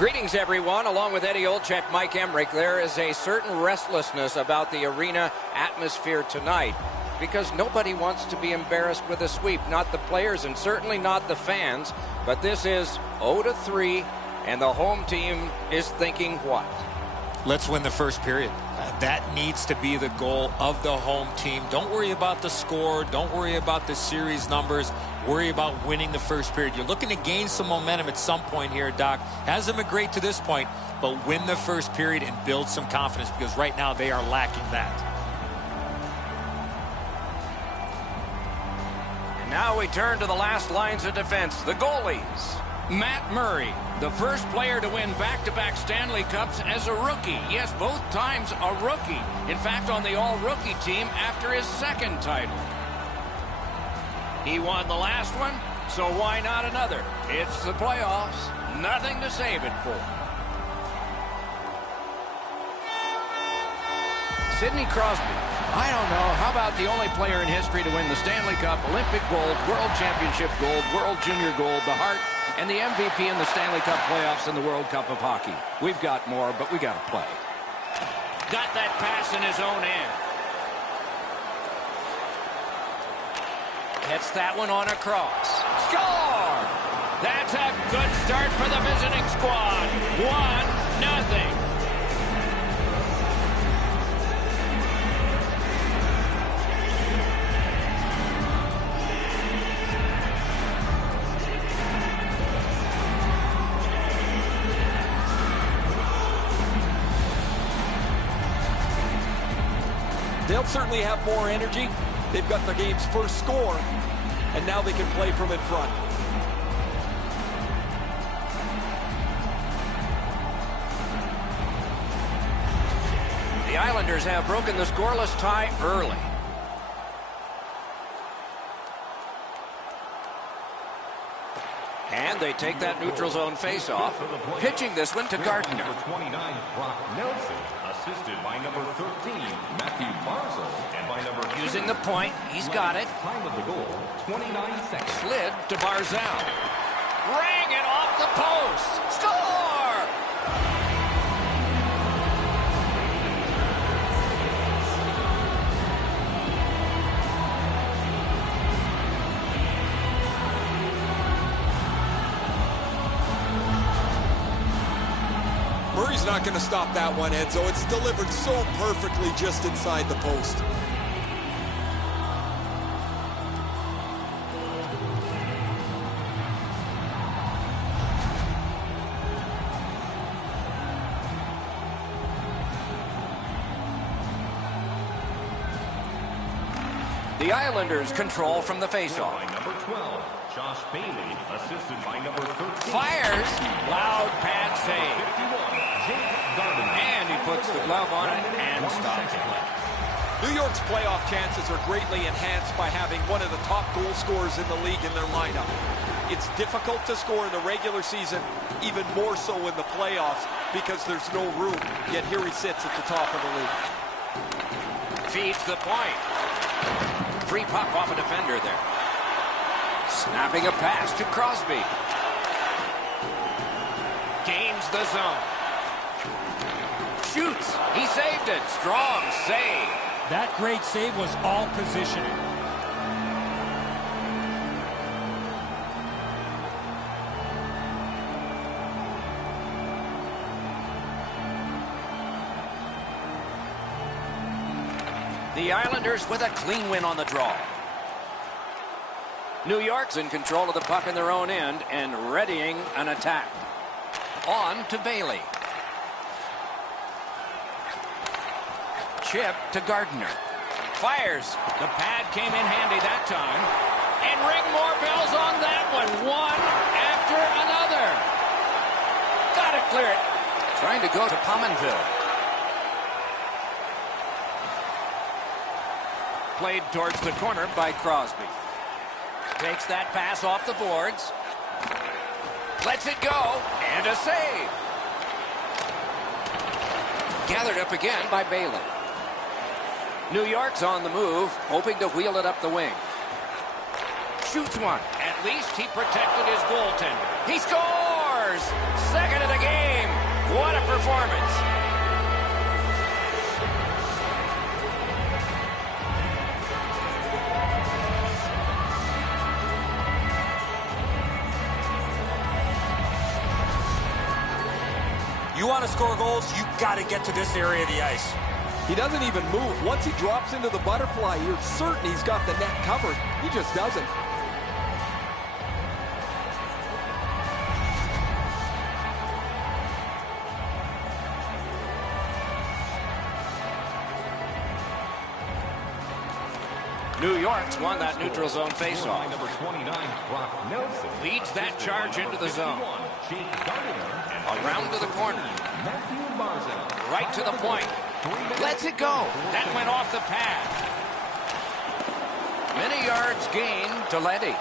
Greetings, everyone. Along with Eddie Olczyk, Mike Emmerich, there is a certain restlessness about the arena atmosphere tonight because nobody wants to be embarrassed with a sweep. Not the players and certainly not the fans. But this is 0-3, and the home team is thinking what? Let's win the first period. That needs to be the goal of the home team. Don't worry about the score. Don't worry about the series numbers. Worry about winning the first period. You're looking to gain some momentum at some point here, Doc. Hasn't been great to this point, but win the first period and build some confidence because right now they are lacking that. And now we turn to the last lines of defense, the goalies. Matt Murray, the first player to win back-to-back Stanley Cups as a rookie. Yes, both times a rookie. In fact, on the all-rookie team after his second title. He won the last one, so why not another? It's the playoffs. Nothing to save it for. Sidney Crosby. I don't know. How about the only player in history to win the Stanley Cup, Olympic gold, World Championship gold, World Junior gold, the Hart, and the MVP in the Stanley Cup playoffs and the World Cup of Hockey. We've got more, but we got to play. Got that pass in his own end. Hits that one on a cross. Score! That's a good start for the visiting squad. 1-0. They'll certainly have more energy. They've got the game's first score, and now they can play from in front. The Islanders have broken the scoreless tie early. And they take that neutral zone face-off. Pitching this one to Gardner. Number 29, Brock Nelson, assisted by number 13, Matthew Barzal, and by number using the point, he's got it. Time of the goal, 29 seconds. Slid to Barzal. Rang it off the post. Score! Murray's not going to stop that one, Enzo. It's delivered so perfectly just inside the post. The Islanders control from the faceoff. By number 12, Josh Bailey, assisted by number 13. Fires. Loud pad save. 51, Jake Gardner. And he puts the glove on it and stops play. New York's playoff chances are greatly enhanced by having one of the top goal scorers in the league in their lineup. It's difficult to score in the regular season, even more so in the playoffs, because there's no room. Yet here he sits at the top of the league. Feeds the point. Free puck off a defender there. Snapping a pass to Crosby. Gains the zone. Shoots. He saved it. Strong save. That great save was all positioning. The Islanders with a clean win on the draw. New York's in control of the puck in their own end and readying an attack. On to Bailey. Chip to Gardner. Fires. The pad came in handy that time. And ring more bells on that one. One after another. Got to clear it. Trying to go to Pominville. Played towards the corner by Crosby. Takes that pass off the boards. Lets it go. And a save. Gathered up again by Bailey. New York's on the move, hoping to wheel it up the wing. Shoots one. At least he protected his goaltender. He scores! Second of the game. performance. You want to score goals, you got to get to this area of the ice. He doesn't even move. Once he drops into the butterfly, you're certain he's got the net covered. He just doesn't. New York's won that neutral zone faceoff. Number 29, Brock Nelson. Leads that charge into the zone. Around to the corner. Right to the point. Lets it go. That went off the pad. Many yards gained to Letty.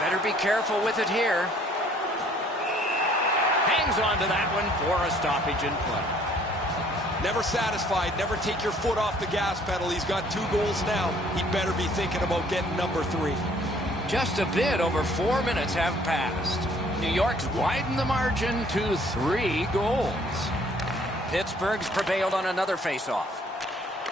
Better be careful with it here. Hangs on to that one for a stoppage in play. Never satisfied. Never take your foot off the gas pedal. He's got 2 goals now. He'd better be thinking about getting number 3. Just a bit over 4 minutes have passed. New York's widened the margin to 3 goals. Pittsburgh's prevailed on another faceoff.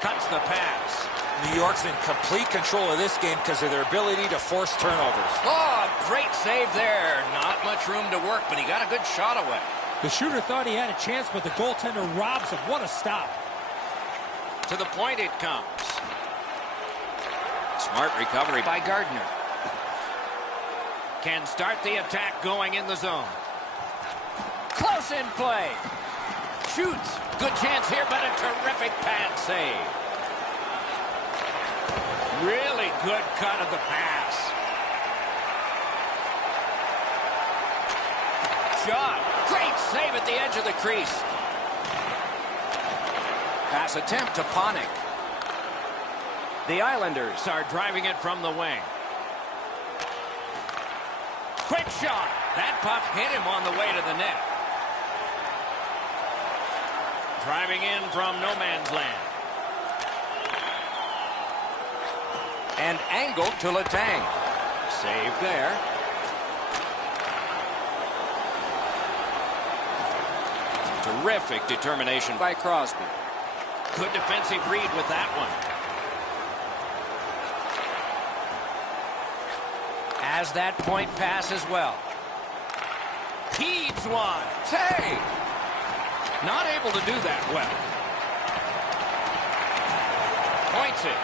Cuts the pass. New York's in complete control of this game because of their ability to force turnovers. Oh, great save there. Not much room to work, but he got a good shot away. The shooter thought he had a chance, but the goaltender robs him. What a stop. To the point it comes. Smart recovery by Gardner. Can start the attack going in the zone. Close in play. Shoots. Good chance here, but a terrific pad save. Really good cut of the pass. Shot. Great save at the edge of the crease. Pass attempt to Panik. The Islanders are driving it from the wing. Quick shot. That puck hit him on the way to the net. Driving in from no man's land. And angled to Letang. Save there. Terrific determination by Crosby. Good defensive read with that one. Has that point pass as well. Heaves one. Hey! Not able to do that well. Points it.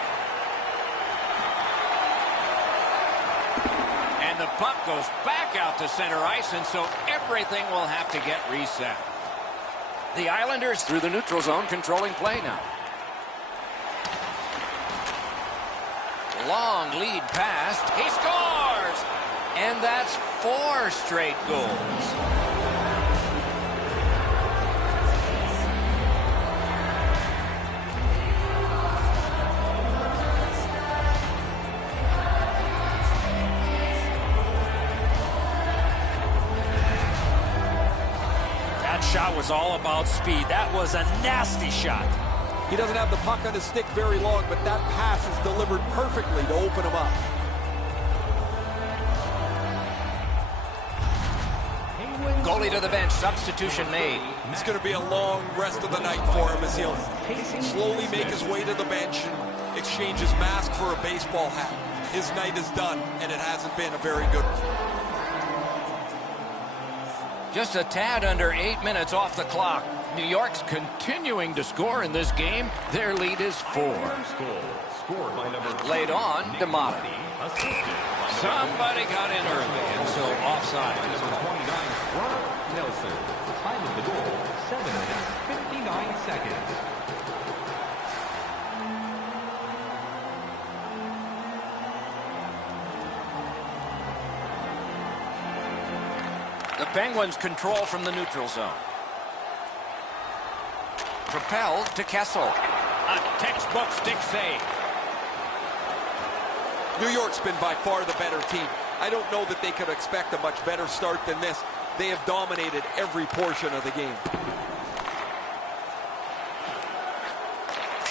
And the puck goes back out to center ice, and so everything will have to get reset. The Islanders through the neutral zone, controlling play now. Long lead pass. He scores! And that's 4 straight goals. Shot was all about speed. That was a nasty shot. He doesn't have the puck on his stick very long, but that pass is delivered perfectly to open him up. Goalie to the bench. Substitution made. It's going to be a long rest of the night for him as he'll slowly make his way to the bench and exchange his mask for a baseball hat. His night is done, and it hasn't been a very good one. Just a tad under 8 minutes off the clock. New York's continuing to score in this game. Their lead is 4. Scored by number Laid on, D'Amato. Somebody got in early, and so offside. Number 29, Brock Nelson. Time of the goal, 7 minutes, 59 seconds. The Penguins control from the neutral zone. Propelled to Kessel. A textbook stick save. New York's been by far the better team. I don't know that they could expect a much better start than this. They have dominated every portion of the game.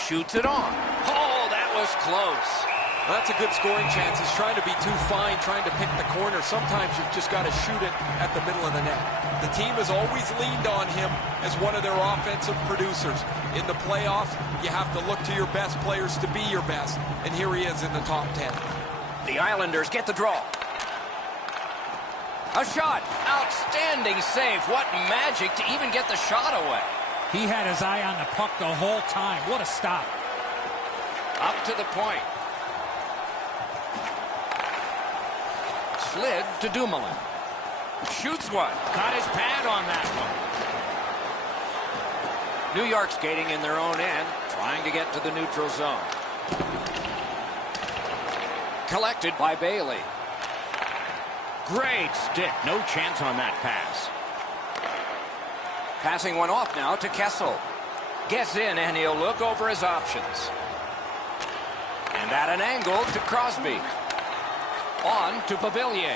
Shoots it on. Oh, that was close. Well, that's a good scoring chance. He's trying to be too fine, trying to pick the corner. Sometimes you've just got to shoot it at the middle of the net. The team has always leaned on him as one of their offensive producers. In the playoffs, you have to look to your best players to be your best. And here he is in the top 10. The Islanders get the draw. A shot. Outstanding save. What magic to even get the shot away. He had his eye on the puck the whole time. What a stop. Up to the point. Slid to Dumoulin. Shoots one. Got his pad on that one. New York skating in their own end, trying to get to the neutral zone. Collected by Bailey. Great stick. No chance on that pass. Passing one off now to Kessel. Gets in and he'll look over his options. And at an angle to Crosby. On to Pavillier.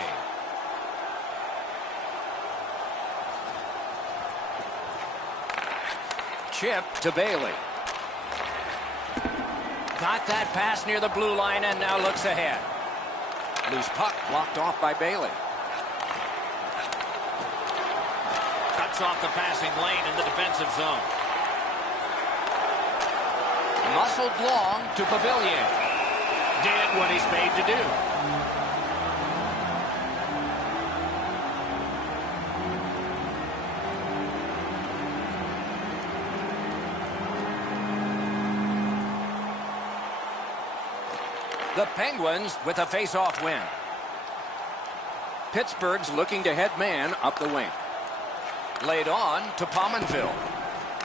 Chip to Bailey. Got that pass near the blue line and now looks ahead. Loose puck blocked off by Bailey. Cuts off the passing lane in the defensive zone. Muscled long to Pavillier. Did what he's paid to do. The Penguins with a face-off win. Pittsburgh's looking to head man up the wing. Laid on to Pominville.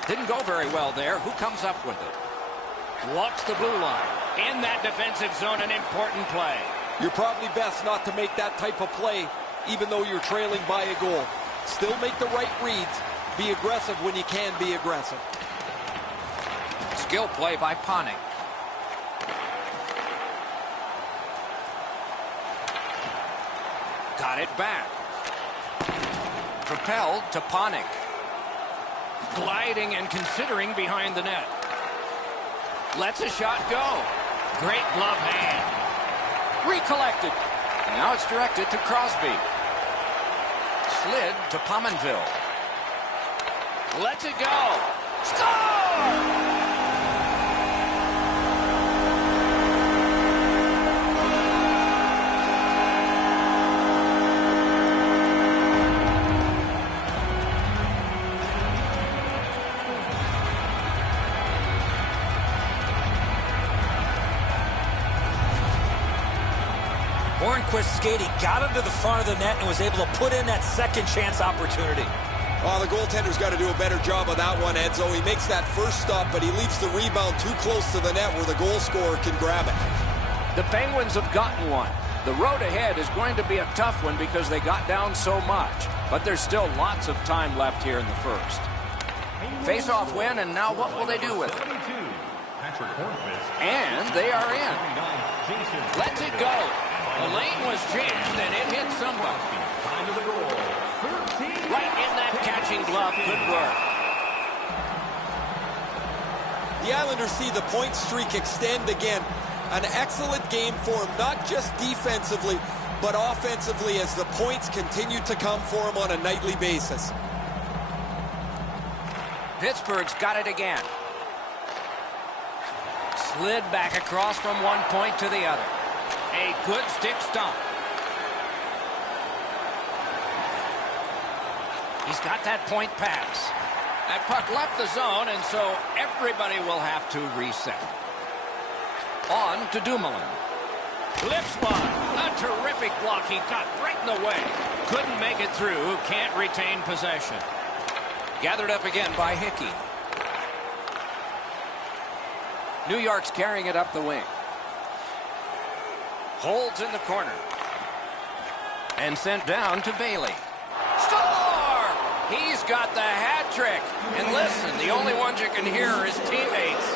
Didn't go very well there. Who comes up with it? Walks the blue line. In that defensive zone, an important play. You're probably best not to make that type of play, even though you're trailing by a goal. Still make the right reads. Be aggressive when you can be aggressive. Skill play by Panik. Got it back. Propelled to Panik. Gliding and considering behind the net. Lets a shot go. Great glove hand. Recollected. And now it's directed to Crosby. Slid to Pominville. Lets it go. Score! Hornquist skating got him to the front of the net and was able to put in that second chance opportunity. Well, the goaltender's got to do a better job of that one, Edzo. He makes that first stop, but he leaves the rebound too close to the net where the goal scorer can grab it. The Penguins have gotten one. The road ahead is going to be a tough one because they got down so much. But there's still lots of time left here in the first. Face-off win, and now what will they do with it? And they are in. Lets it go. The lane was jammed, and it hit somebody. Right in that catching glove. Good work. The Islanders see the point streak extend again. An excellent game for them, not just defensively, but offensively as the points continue to come for them on a nightly basis. Pittsburgh's got it again. Slid back across from one point to the other. A good stick stump. He's got that point pass. That puck left the zone, and so everybody will have to reset. On to Dumoulin. Lips one. A terrific block he got right in the way. Couldn't make it through. Can't retain possession. Gathered up again by Hickey. New York's carrying it up the wing. Holds in the corner. And sent down to Bailey. Score! He's got the hat trick. And listen, the only ones you can hear are his teammates.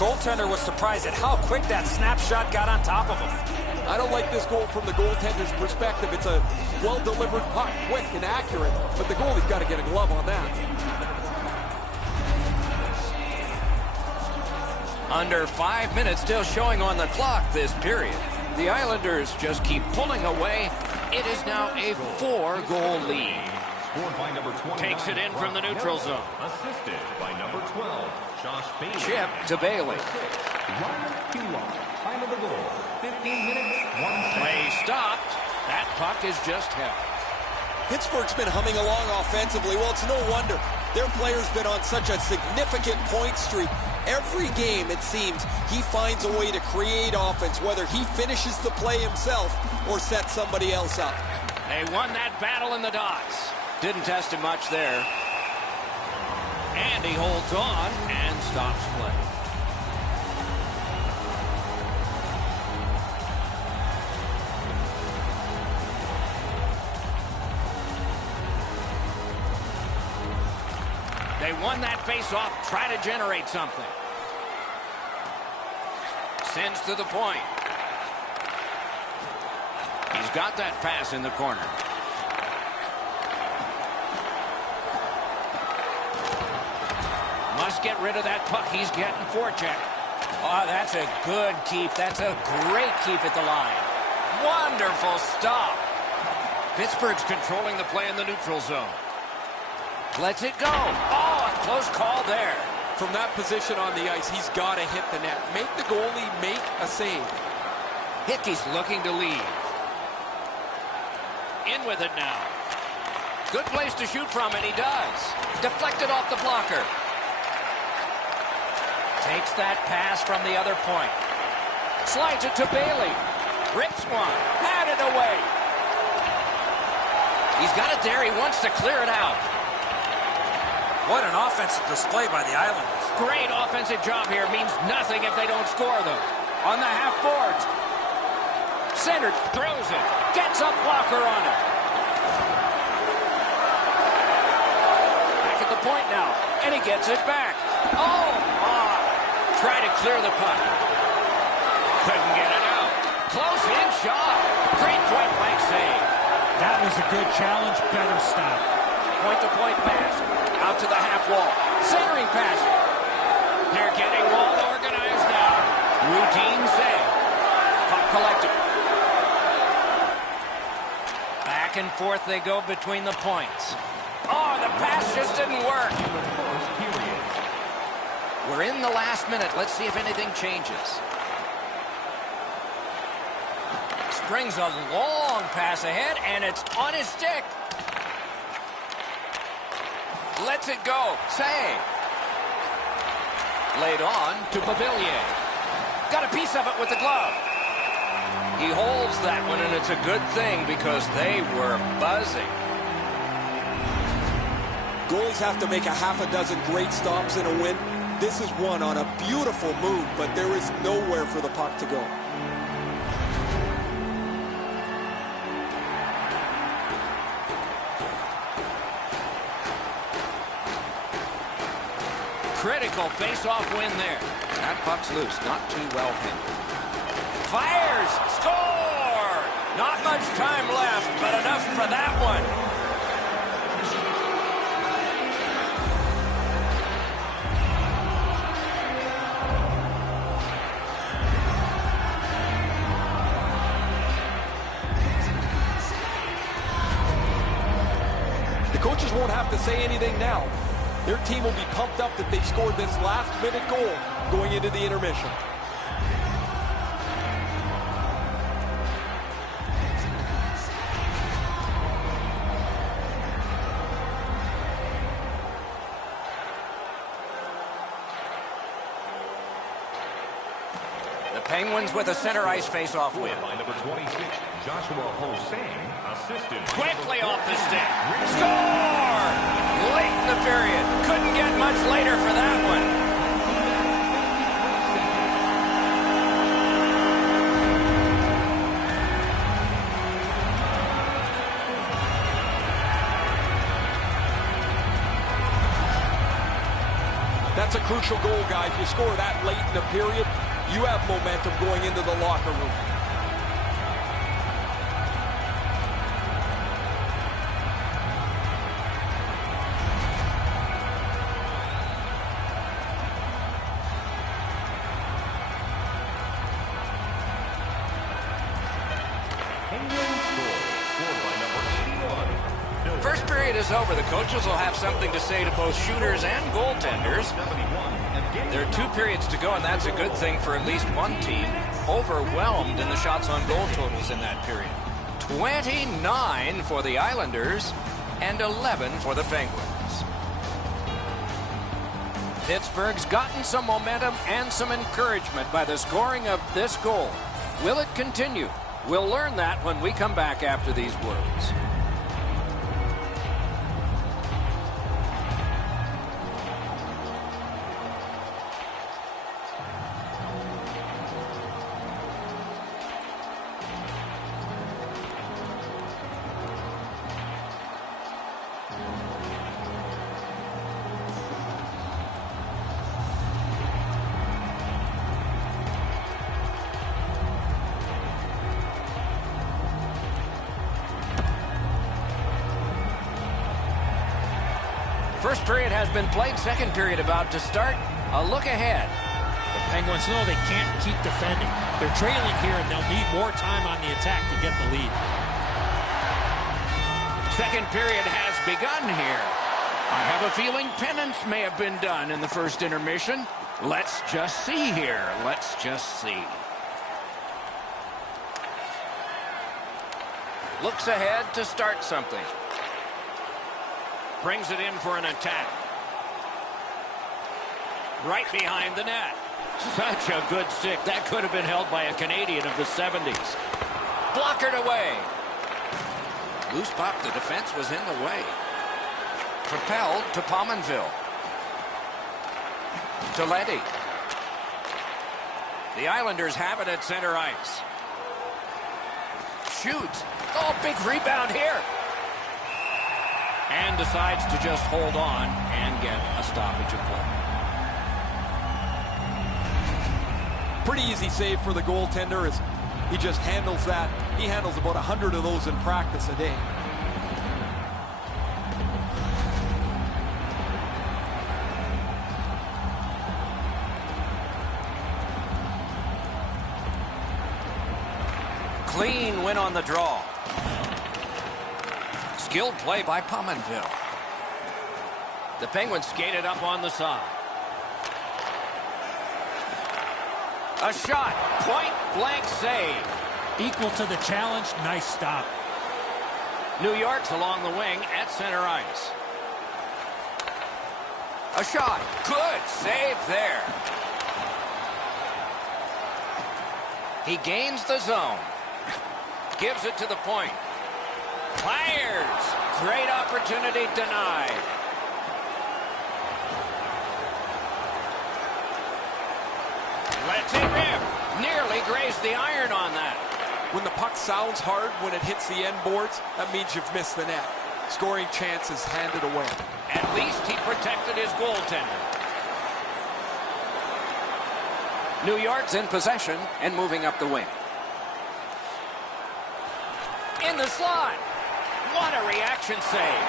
goaltender was surprised at how quick that snapshot got on top of him. I don't like this goal from the goaltender's perspective. It's a well-delivered puck, quick and accurate, but the goalie's got to get a glove on that. Under 5 minutes still showing on the clock this period. The Islanders just keep pulling away. It is now a 4-goal lead. Scored by number 29. Takes it in from the neutral zone. Assisted by number 12, Josh Bailey. Chip to Bailey. Time of the goal, 15 minutes, 1 second. Play stopped. That puck is just held. Pittsburgh's been humming along offensively. Well, it's no wonder. Their player's been on such a significant point streak. Every game, it seems, he finds a way to create offense, whether he finishes the play himself or sets somebody else up. They won that battle in the dots. Didn't test him much there. And he holds on and stops play. They won that face-off. Try to generate something. Sends to the point. He's got that pass in the corner. Must get rid of that puck. He's getting forecheck. Oh, that's a good keep. That's a great keep at the line. Wonderful stop. Pittsburgh's controlling the play in the neutral zone. Lets it go. Oh, a close call there. From that position on the ice, he's got to hit the net. Make the goalie make a save. Hickey's looking to lead. In with it now. Good place to shoot from, and he does. Deflected off the blocker. Takes that pass from the other point. Slides it to Bailey. Rips one. Had it away. He's got it there. He wants to clear it out. What an offensive display by the Islanders. Great offensive job here. Means nothing if they don't score them. On the half boards. Centered. Throws it. Gets a blocker on it. Back at the point now. And he gets it back. Oh, my. Try to clear the puck. Couldn't get it out. Close in shot. Great point-blank save. That was a good challenge. Better stop. Point-to-point pass. Out to the half wall. Centering pass. They're getting well organized now. Routine save. Puck collected. Back and forth they go between the points. Oh, the pass just didn't work. We're in the last minute. Let's see if anything changes. Springs a long pass ahead, and it's on his stick. Lets it go. Save. Laid on to Pavilier. Got a piece of it with the glove. He holds that one, and it's a good thing because they were buzzing. Goalies have to make a half a dozen great stops in a win. This is one on a beautiful move, but there is nowhere for the puck to go. Critical face-off win there. That puck's loose. Not too well handled. Fires. Score! Not much time left, but enough for that one. The coaches won't have to say anything now. Their team will be pumped up that they've scored this last-minute goal going into the intermission. The Penguins with a center ice face-off win. By number 26, Joshua Hosang, assisted. Quickly off the stick. Score! Late in the period. Couldn't get much later for that one. That's a crucial goal, guys. You score that late in the period, you have momentum going into the locker room. First period is over. The coaches will have something to say to both shooters and goaltenders. There are 2 periods to go, and that's a good thing for at least one team. Overwhelmed in the shots on goal totals in that period. 29 for the Islanders and 11 for the Penguins. Pittsburgh's gotten some momentum and some encouragement by the scoring of this goal. Will it continue? We'll learn that when we come back after these words. First period has been played. Second period about to start. A look ahead. The Penguins know they can't keep defending. They're trailing here, and they'll need more time on the attack to get the lead. Second period has begun here. I have a feeling penance may have been done in the first intermission. Let's just see here. Let's just see. Looks ahead to start something. Brings it in for an attack. Right behind the net. Such a good stick. That could have been held by a Canadian of the 70s. Blockered away. Loose puck. The defense was in the way. Propelled to Pominville. To Leddy. The Islanders have it at center ice. Shoots. Oh, big rebound here. And decides to just hold on and get a stoppage of play. Pretty easy save for the goaltender as he just handles that. He handles about 100 of those in practice a day. Clean win on the draw. Skilled play by Pominville. The Penguins skated up on the side. A shot. Point blank save. Equal to the challenge. Nice stop. New York's along the wing at center ice. A shot. Good save there. He gains the zone. Gives it to the point. Fires. Great opportunity denied. Lets it rip. Nearly grazed the iron on that. When the puck sounds hard when it hits the end boards, that means you've missed the net. Scoring chances handed away. At least he protected his goaltender. New York's in possession and moving up the wing. In the slot. What a reaction save.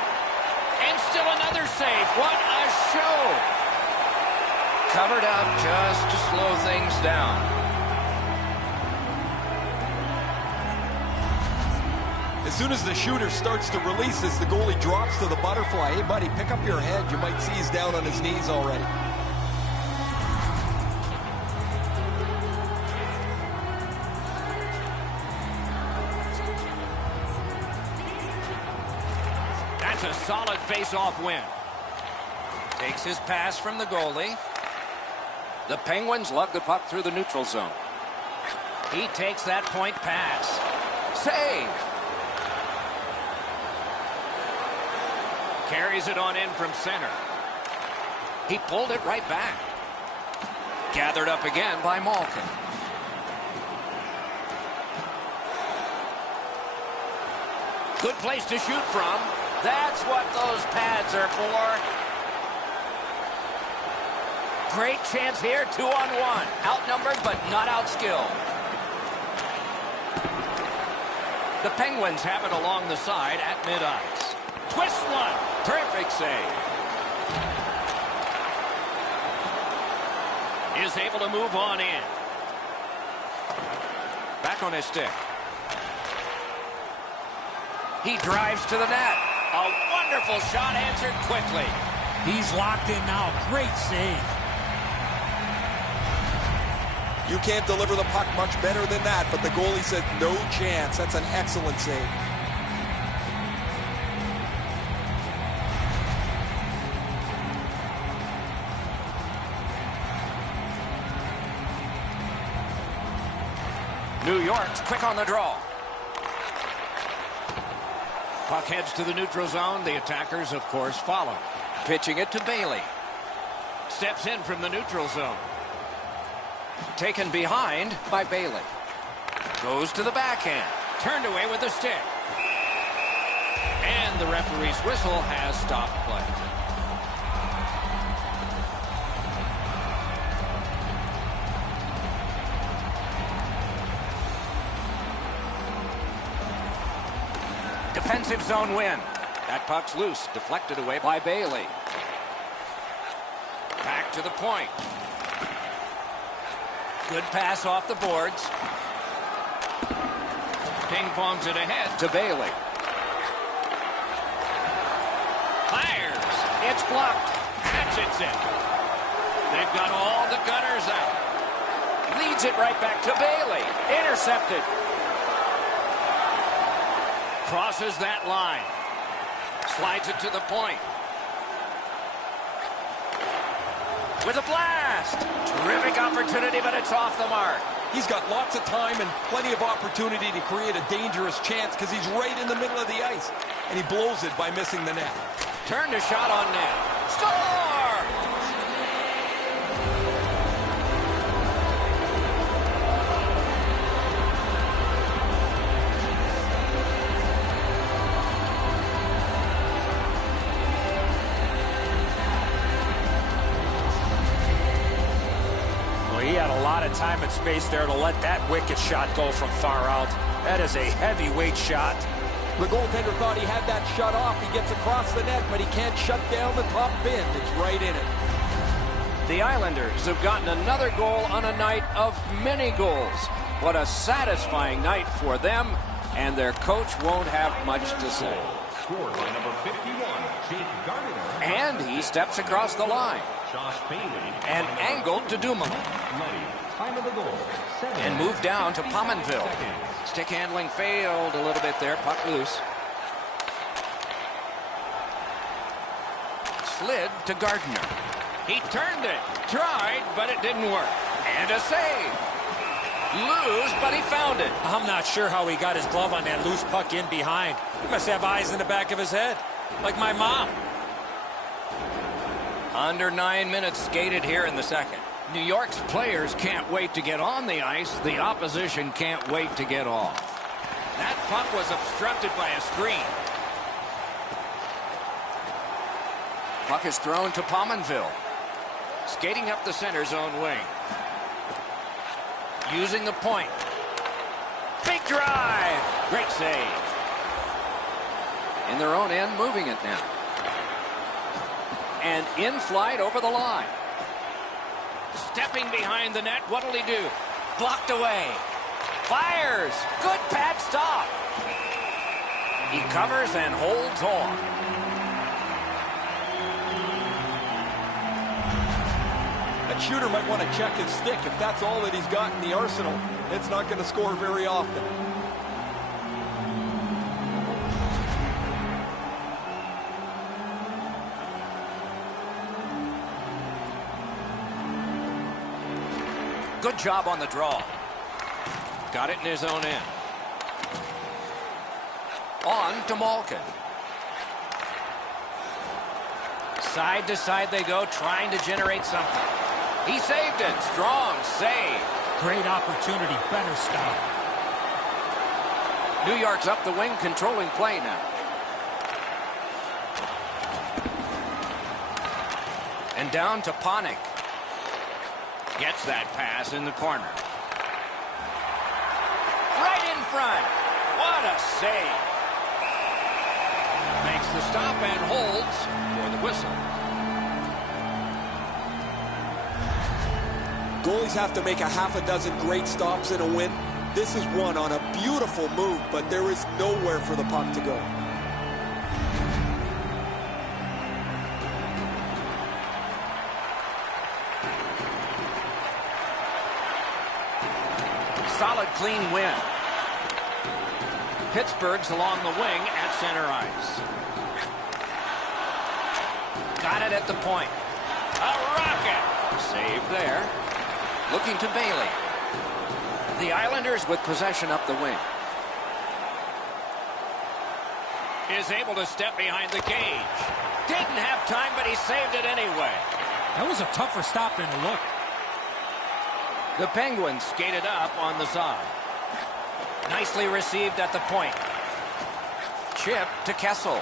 And still another save. What a show. Covered up just to slow things down. As soon as the shooter starts to release, as the goalie drops to the butterfly, hey buddy, pick up your head. You might see he's down on his knees already. That's a solid face-off win. Takes his pass from the goalie. The Penguins lug the puck through the neutral zone. He takes that point pass. Save. Carries it on in from center. He pulled it right back. Gathered up again by Malkin. Good place to shoot from. That's what those pads are for. Great chance here, 2-on-1. Outnumbered, but not outskilled. The Penguins have it along the side at mid-ice. Twist one. Perfect save. Is able to move on in. Back on his stick. He drives to the net. A wonderful shot answered quickly. He's locked in now. Great save. You can't deliver the puck much better than that, but the goalie said no chance. That's an excellent save. New York's quick on the draw. Puck heads to the neutral zone. The attackers, of course, follow. Pitching it to Bailey. Steps in from the neutral zone. Taken behind by Bailey. Goes to the backhand. Turned away with the stick. And the referee's whistle has stopped play. Defensive zone win. That puck's loose. Deflected away by Bailey. Back to the point. Good pass off the boards. Ping-pongs it ahead to Bailey. Fires. It's blocked. Hatchets it. They've got all the gunners out. Leads it right back to Bailey. Intercepted. Crosses that line. Slides it to the point. With a blast. Terrific opportunity, but it's off the mark. He's got lots of time and plenty of opportunity to create a dangerous chance because he's right in the middle of the ice. And he blows it by missing the net. Turned a shot on net. Score! He had a lot of time and space there to let that wicked shot go from far out. That is a heavyweight shot. The goaltender thought he had that shut off. He gets across the net, but he can't shut down the top bin. It's right in it. The Islanders have gotten another goal on a night of many goals. What a satisfying night for them, and their coach won't have much to say. Scored by number 51, Jake Gardiner. And he steps across the line. Josh Bailey. And angled to Dumoulin. Time of the goal. And moved down to Pominville. Stick handling failed a little bit there. Puck loose. Slid to Gardiner. He turned it. Tried, but it didn't work. And a save. Loose, but he found it. I'm not sure how he got his glove on that loose puck in behind. He must have eyes in the back of his head, like my mom. Under 9 minutes skated here in the second. New York's players can't wait to get on the ice. The opposition can't wait to get off. That puck was obstructed by a screen. Puck is thrown to Pominville. Skating up the center zone wing. Using the point. Big drive. Great save. In their own end, moving it now. And in flight over the line. Stepping behind the net, what'll he do? Blocked away. Fires. Good pad stop. He covers and holds on. That shooter might want to check his stick. If that's all that he's got in the arsenal, it's not going to score very often. Good job on the draw. Got it in his own end. On to Malkin. Side to side they go, trying to generate something. He saved it. Strong save. Great opportunity. Better stop. New York's up the wing, controlling play now. And down to Panik. Gets that pass in the corner. Right in front. What a save. Makes the stop and holds for the whistle. Goalies have to make a half a dozen great stops in a win. This is one on a beautiful move, but there is nowhere for the puck to go. Solid, clean win. Pittsburgh's along the wing at center ice. Got it at the point. A rocket. Save there. Looking to Bailey. The Islanders with possession up the wing. Is able to step behind the cage. Didn't have time, but he saved it anyway. That was a tougher stop than it looked. The Penguins skated up on the side. Nicely received at the point. Chip to Kessel.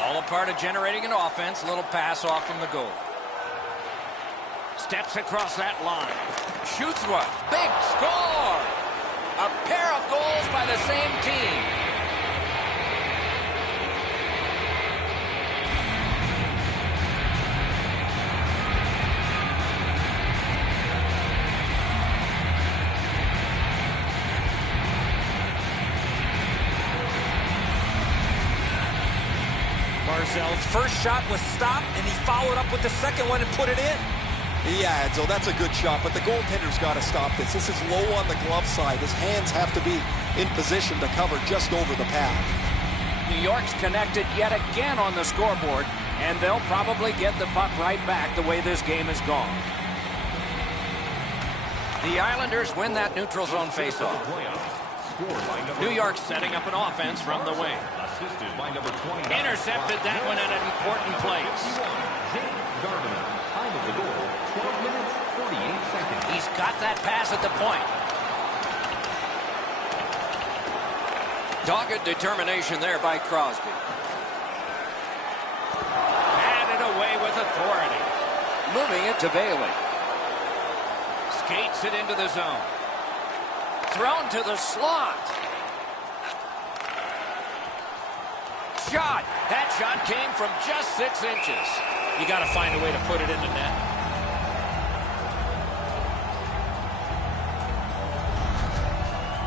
All a part of generating an offense. Little pass off from the goal. Steps across that line. Shoots one. Big score! A pair of goals by the same team. Barzal's first shot was stopped, and he followed up with the second one and put it in. Yeah, Edzo, that's a good shot, but the goaltender's got to stop this. This is low on the glove side. His hands have to be in position to cover just over the pad. New York's connected yet again on the scoreboard, and they'll probably get the puck right back the way this game has gone. The Islanders win that neutral zone faceoff. New York setting up an offense from the wing. Intercepted that one at an important place. Time of the goal, 12 minutes, 48 seconds. He's got that pass at the point. Dogged determination there by Crosby. Handed away with authority. Moving it to Bailey. Skates it into the zone. Thrown to the slot. Shot. That shot came from just 6 inches. You got to find a way to put it in the net.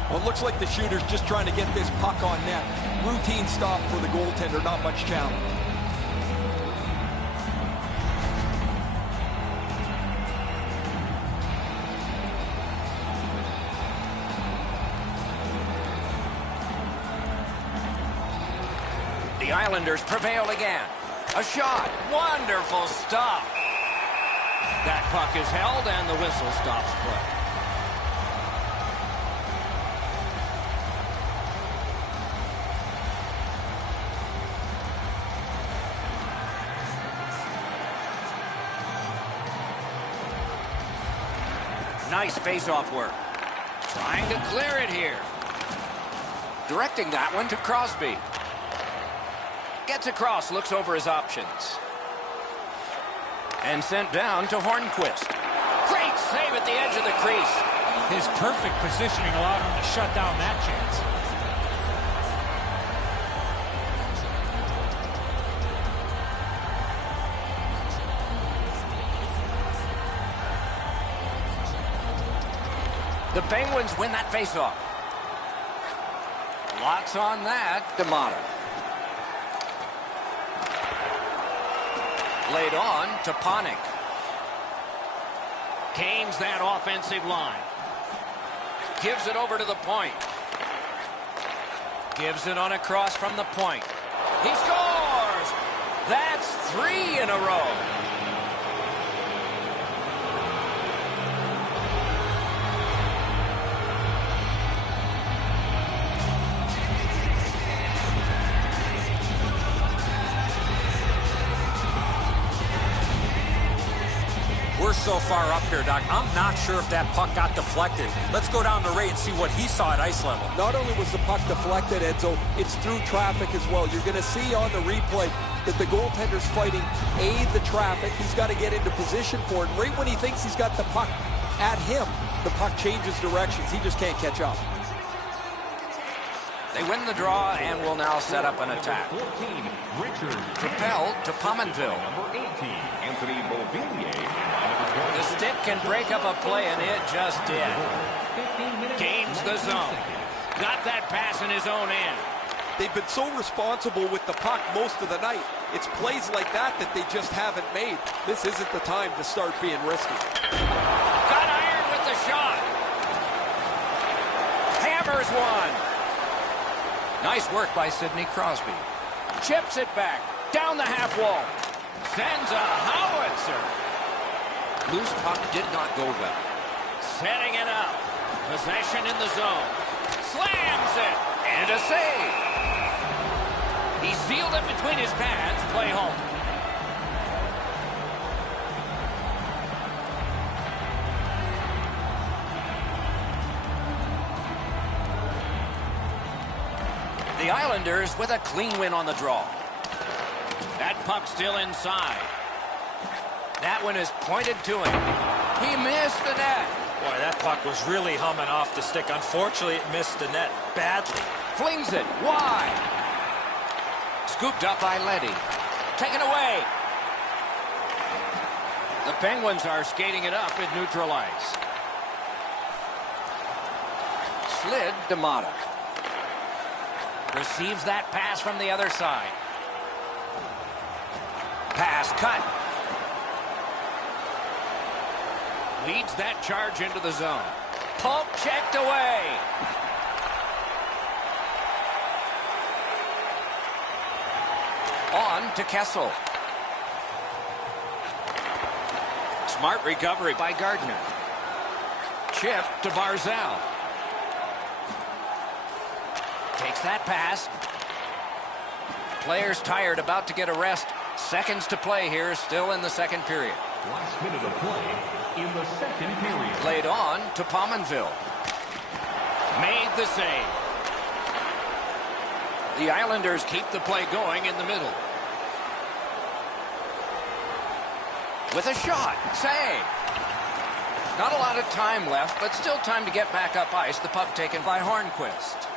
Well, it looks like the shooter's just trying to get this puck on net. Routine stop for the goaltender, not much challenge. The Islanders prevail again. A shot. Wonderful stop. That puck is held and the whistle stops play. Nice face-off work. Trying to clear it here. Directing that one to Crosby. Gets across, looks over his options. And sent down to Hornquist. Great save at the edge of the crease. His perfect positioning allowed him to shut down that chance. The Penguins win that faceoff. Lots on that. D'Amato. Laid on to Panik. Gains that offensive line. Gives it over to the point. Gives it on a cross from the point. He scores! That's 3 in a row. We're We're so far up here, Doc. I'm not sure if that puck got deflected. Let's go down to Ray and see what he saw at ice level. Not only was the puck deflected, Enzo, it's through traffic as well. You're going to see on the replay that the goaltender's fighting the traffic. He's got to get into position for it. And right when he thinks he's got the puck at him, the puck changes directions. He just can't catch up. They win the draw and will now set up an attack. 14, Richard. Propelled to Pominville. Number 18, Anthony Beauvillier. The stick can break up a play, and it just did. Gains the zone. Got that pass in his own end. They've been so responsible with the puck most of the night. It's plays like that that they just haven't made. This isn't the time to start being risky. Got iron with the shot. Hammers one. Nice work by Sidney Crosby. Chips it back. Down the half wall. Sends a howitzer. Loose puck did not go well. Setting it up. Possession in the zone. Slams it. And a save. He sealed it between his pads. Play home. The Islanders with a clean win on the draw. That puck still inside. That one is pointed to him. He missed the net. Boy, that puck was really humming off the stick. Unfortunately, it missed the net badly. Flings it wide. Scooped up by Leddy. Taken away. The Penguins are skating it up at neutral ice. Slid to Mata. Receives that pass from the other side. Pass cut. Leads that charge into the zone. Poke checked away. On to Kessel. Smart recovery by Gardner. Chip to Barzal. Takes that pass. Players tired, about to get a rest. Seconds to play here, still in the second period. Last minute of play in the second period. Played on to Pominville. Made the save. The Islanders keep the play going in the middle. With a shot. Save. Not a lot of time left, but still time to get back up ice. The puck taken by Hornquist.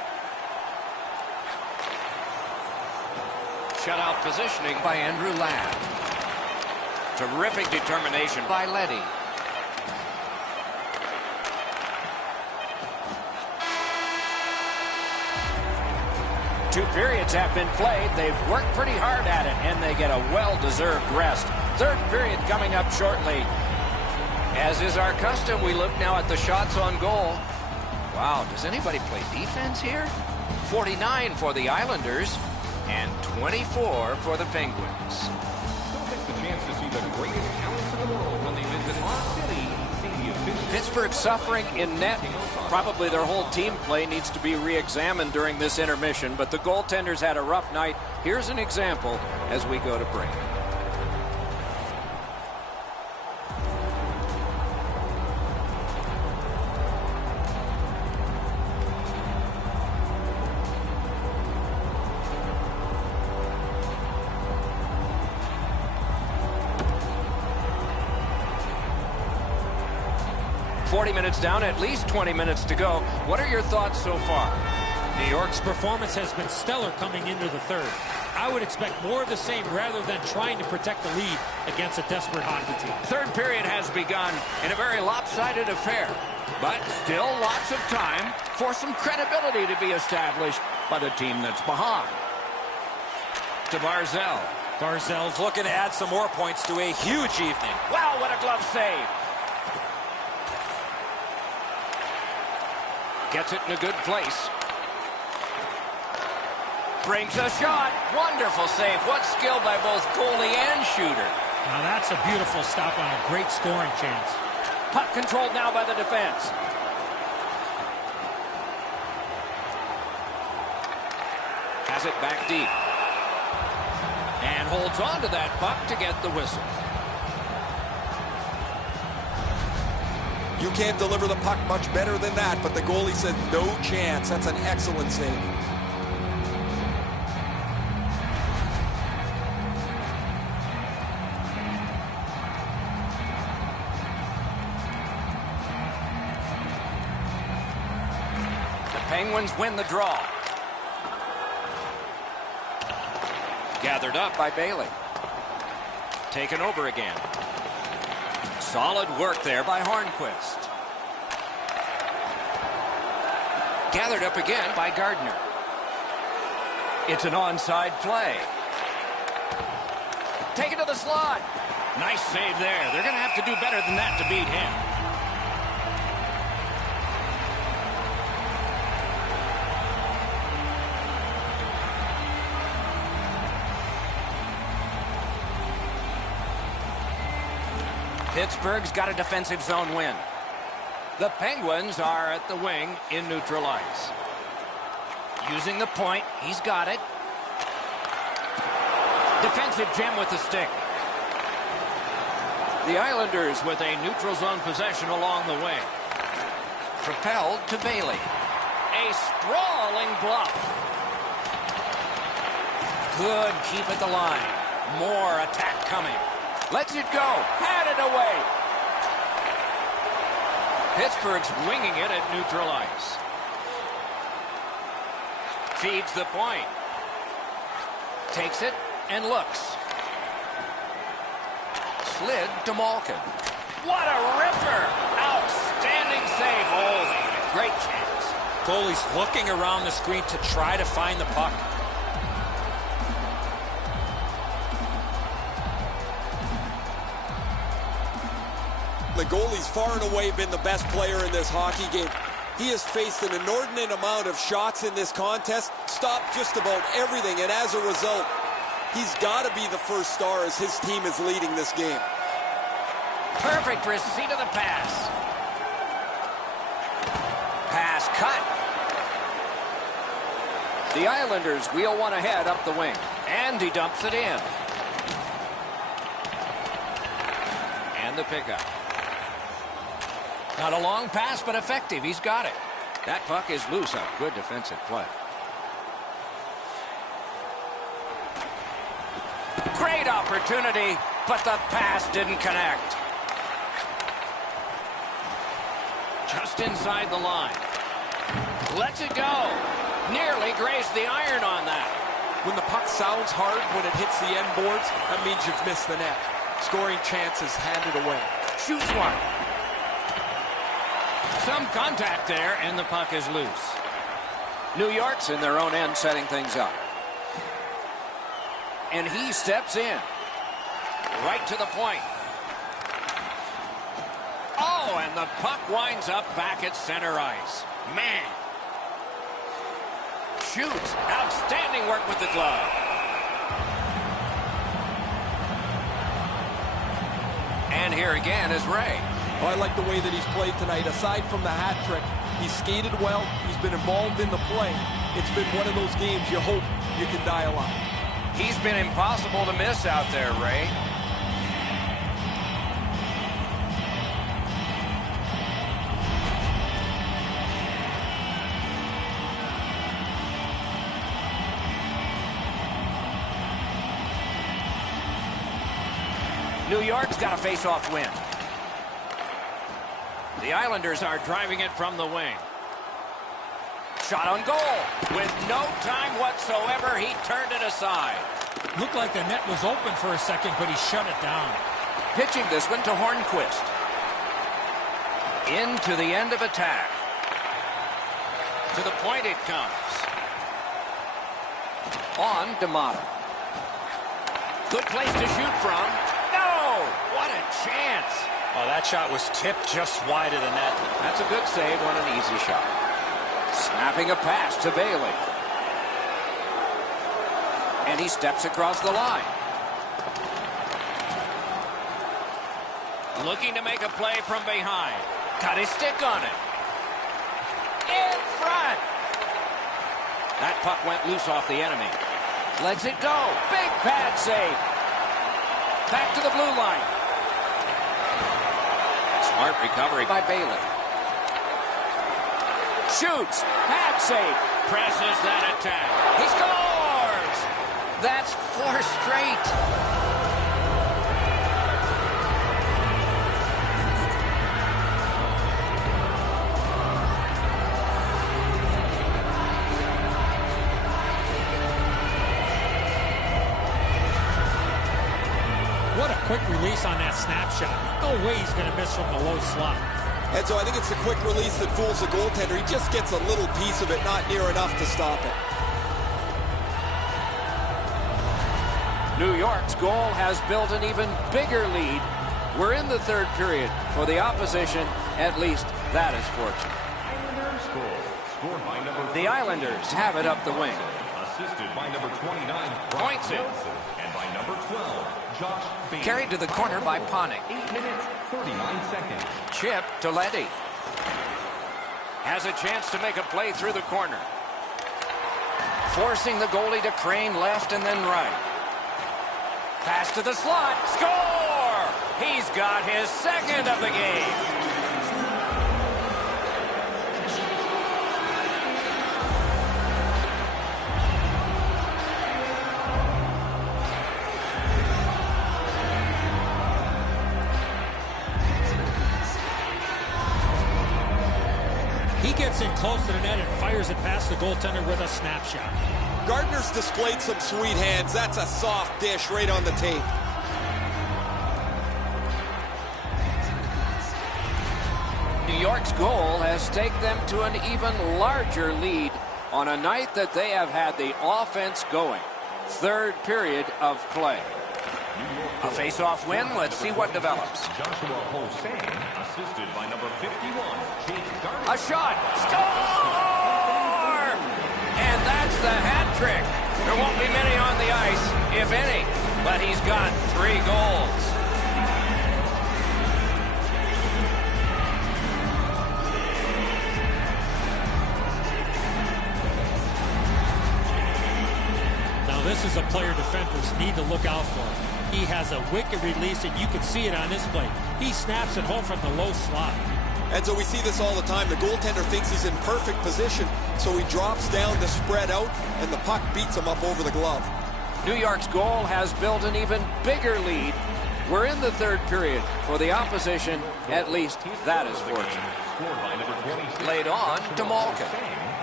Shutout positioning by Andrew Ladd. Terrific determination by Leddy. Two periods have been played. They've worked pretty hard at it, and they get a well-deserved rest. Third period coming up shortly. As is our custom, we look now at the shots on goal. Wow, does anybody play defense here? 49 for the Islanders and 24 for the Penguins. Don't miss the chance to see the greatest talents in the world when they visit our city. See the official. Pittsburgh suffering in net. Probably their whole team play needs to be re-examined during this intermission, but the goaltenders had a rough night. Here's an example as we go to break. Minutes down, at least 20 minutes to go. What are your thoughts so far? New York's performance has been stellar coming into the third. I would expect more of the same rather than trying to protect the lead against a desperate hockey team. Third period has begun in a very lopsided affair, but still lots of time for some credibility to be established by the team that's behind. To Barzal. Barzal's looking to add some more points to a huge evening. Wow, what a glove save. Gets it in a good place. Brings a shot. Wonderful save. What skill by both goalie and shooter. Now that's a beautiful stop on a great scoring chance. Puck controlled now by the defense. Has it back deep. And holds on to that puck to get the whistle. You can't deliver the puck much better than that, but the goalie said no chance. That's an excellent save. The Penguins win the draw. Gathered up by Bailey. Taken over again. Solid work there by Hornquist. Gathered up again by Gardner. It's an onside play. Taken to the slot. Nice save there. They're going to have to do better than that to beat him. Pittsburgh's got a defensive zone win. The Penguins are at the wing in neutral ice. Using the point, he's got it. Defensive gem with the stick. The Islanders with a neutral zone possession along the way. Propelled to Bailey. A sprawling bluff. Good keep at the line. More attack coming. Lets it go. Had it away. Pittsburgh's winging it at neutral ice. Feeds the point. Takes it and looks. Slid to Malkin. What a ripper! Outstanding save. Oh, they had a great chance. Goalie's looking around the screen to try to find the puck. The goalie's far and away been the best player in this hockey game. He has faced an inordinate amount of shots in this contest, stopped just about everything, and as a result, he's got to be the first star as his team is leading this game. Perfect receipt of the pass. Pass cut. The Islanders wheel one ahead up the wing, and he dumps it in. And the pickup. Not a long pass, but effective. He's got it. That puck is loose. A good defensive play. Great opportunity, but the pass didn't connect. Just inside the line. Lets it go. Nearly grazed the iron on that. When the puck sounds hard when it hits the end boards, that means you've missed the net. Scoring chances handed away. Shoots one. Some contact there, and the puck is loose. New York's in their own end setting things up. And he steps in. Right to the point. Oh, and the puck winds up back at center ice. Man. Shoots. Outstanding work with the glove. And here again is Ray. Oh, I like the way that he's played tonight. Aside from the hat trick, he's skated well. He's been involved in the play. It's been one of those games you hope you can dial up. He's been impossible to miss out there, Ray. New York's got a face-off win. The Islanders are driving it from the wing. Shot on goal. With no time whatsoever, he turned it aside. Looked like the net was open for a second, but he shut it down. Pitching this one to Hornquist. Into the end of attack. To the point it comes. On D'Amato. Good place to shoot from. No! What a chance! Oh, that shot was tipped just wide of the net. That's a good save on an easy shot. Snapping a pass to Bailey. And he steps across the line. Looking to make a play from behind. Got his stick on it. In front. That puck went loose off the enemy. Lets it go. Big pad save. Back to the blue line. Smart recovery by Bailey. Shoots. Pad save. Presses that attack. He scores! That's 4 straight. What a quick release on that snapshot. No way he's going to miss from the low slot. And so I think it's the quick release that fools the goaltender. He just gets a little piece of it, not near enough to stop it. New York's goal has built an even bigger lead. We're in the third period. For the opposition, at least that is fortunate. The Islanders have it up the wing. Assisted by number 29, Points it. and by number 12, Josh Bailey. Carried to the corner by Panik. 8 minutes, 39 seconds. Chip to Leddy. Has a chance to make a play through the corner. Forcing the goalie to crane left and then right. Pass to the slot. Score! He's got his second of the game. He gets in close to the net and fires it past the goaltender with a snapshot. Gardner's displayed some sweet hands. That's a soft dish right on the tape. New York's goal has staked them to an even larger lead on a night that they have had the offense going. Third period of play. A face-off win. Let's see what develops. Joshua Hossein, assisted by number 51, Jake Gardner. A shot. Score! And that's the hat trick. There won't be many on the ice, if any, but he's got 3 goals. Now this is a player defenders need to look out for. He has a wicked release, and you can see it on this play. He snaps it home from the low slot. And so we see this all the time. The goaltender thinks he's in perfect position, so he drops down to spread out, and the puck beats him up over the glove. New York's goal has built an even bigger lead. We're in the third period. For the opposition, at least that is fortunate. Scored by number 26. Laid on to Malkin.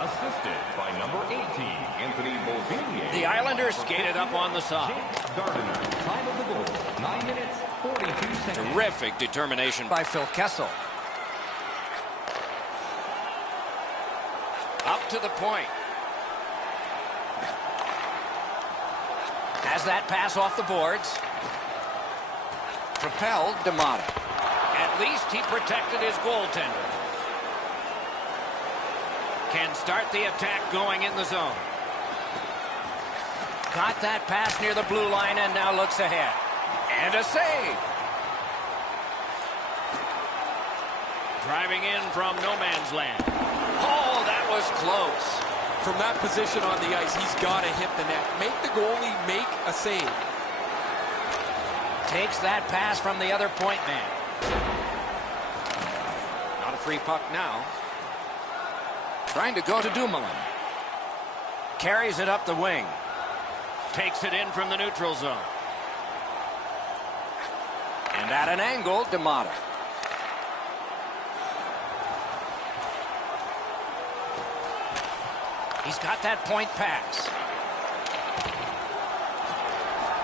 Assisted by number 18, Anthony Beauvillier. The Islanders skated up on the side. Jake Gardner, time of the goal, 9 minutes, 42 seconds. Terrific determination By Phil Kessel. up to the point. Has that pass off the boards. Propelled D'Amato. At least he protected his goaltender. Can start the attack going in the zone. Got that pass near the blue line and now looks ahead. And a save. Driving in from no man's land. Oh, that was close. From that position on the ice, he's got to hit the net. Make the goalie make a save. Takes that pass from the other point man. Not a free puck now. Trying to go to Dumoulin. Carries it up the wing. Takes it in from the neutral zone. And at an angle, D'Amato. He's got that point pass.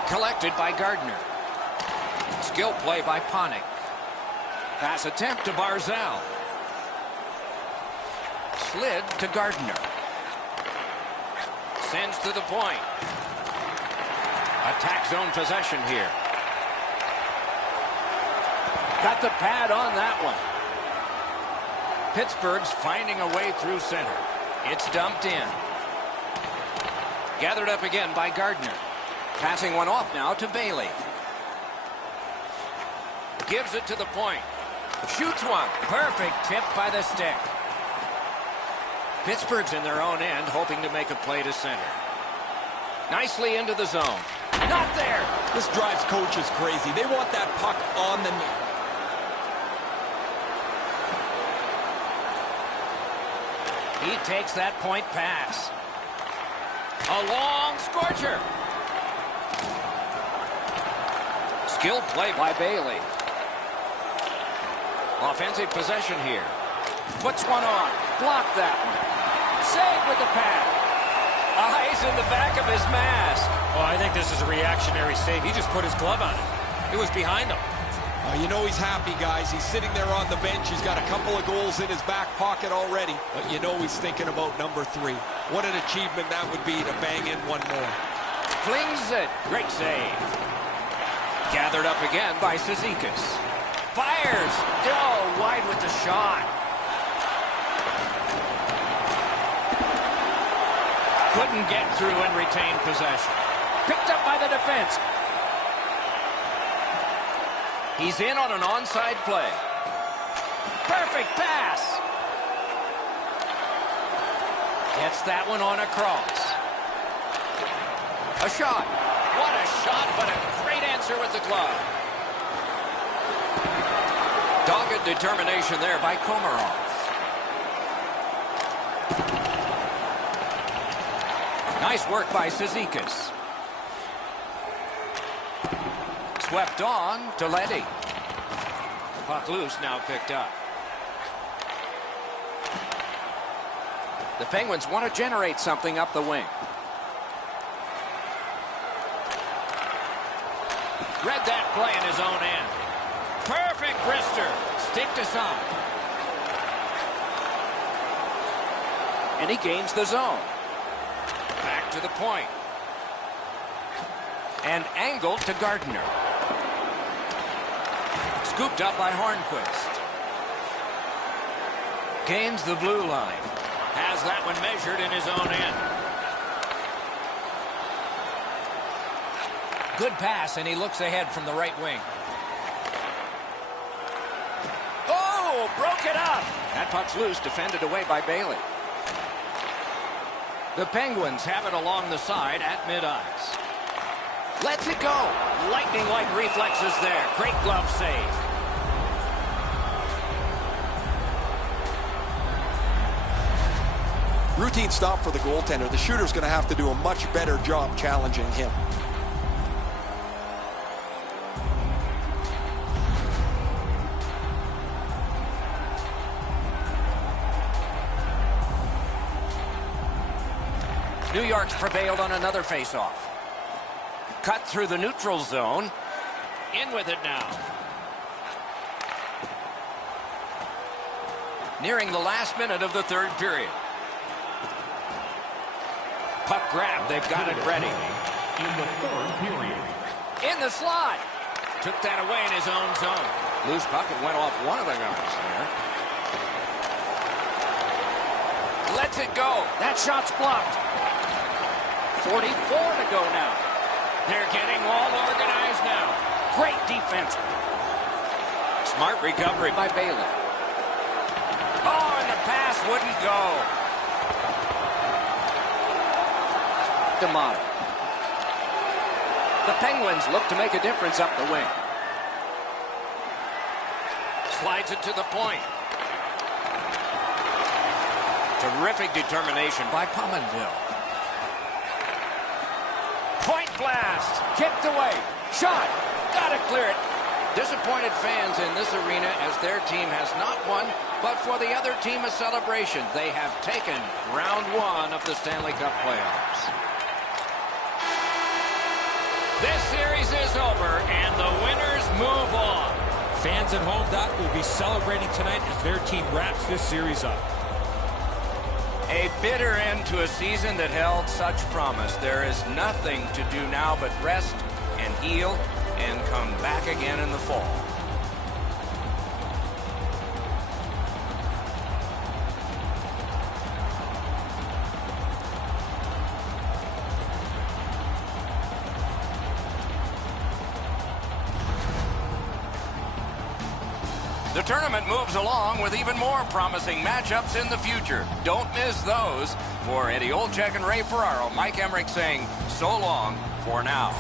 Collected by Gardner. Skill play by Panik. Pass attempt to Barzal. Slid to Gardner. Sends to the point. Attack zone possession here. Got the pad on that one. Pittsburgh's finding a way through center. It's dumped in. Gathered up again by Gardner. Passing one off now to Bailey. Gives it to the point. Shoots one. Perfect tip by the stick. Pittsburgh's in their own end, hoping to make a play to center. Nicely into the zone. Not there. This drives coaches crazy. They want that puck on the net. He takes that point pass. A long scorcher. Skilled play by Bailey. Offensive possession here. Puts one on. Blocked that one. Save with the pad. Eyes in the back of his mask. Oh, I think this is a reactionary save. He just put his glove on it. It was behind him. You know he's happy, guys. He's sitting there on the bench. He's got a couple of goals in his back pocket already. But you know he's thinking about number 3. What an achievement that would be to bang in one more. Flings it. Great save. Gathered up again by Cizikas. Fires. Oh, wide with the shot. Couldn't get through and retain possession. Picked up by the defense. He's in on an onside play. Perfect pass. Gets that one on a cross. A shot. What a shot, but a great answer with the glove. Dogged determination there by Komarov. Nice work by Cizikas. Swept on to Leddy. Puck loose, now picked up. The Penguins want to generate something up the wing. Read that play in his own end. Perfect wrister. Stick to side. And he gains the zone. Back to the point. And angled to Gardner. Scooped up by Hornquist. Gains the blue line. Has that one measured in his own end. Good pass, and he looks ahead from the right wing. Oh, broke it up. That puck's loose, defended away by Bailey. The Penguins have it along the side at mid-ice. Lets it go. Lightning-like reflexes there. Great glove save. Routine stop for the goaltender. The shooter's going to have to do a much better job challenging him. New York's prevailed on another face-off. Cut through the neutral zone. In with it now. Nearing the last minute of the third period. Puck grab. They've got it ready. In the third period. In the slot. Took that away in his own zone. Loose puck. It went off one of the guys there. Lets it go. That shot's blocked. 44 to go now. They're getting all organized now. Great defense. Smart recovery by Bailey. Oh, and the pass wouldn't go. D'Amato. The Penguins look to make a difference up the wing. Slides it to the point. Terrific determination by Pominville. Point blast. Kicked away. Shot. Gotta clear it. Disappointed fans in this arena as their team has not won, but for the other team a celebration. They have taken round 1 of the Stanley Cup playoffs. This series is over, and the winners move on. Fans at home, Doc, will be celebrating tonight as their team wraps this series up. A bitter end to a season that held such promise. There is nothing to do now but rest and heal and come back again in the fall. The tournament moves along with even more promising matchups in the future. Don't miss those. For Eddie Olczyk and Ray Ferraro, Mike Emmerich saying so long for now.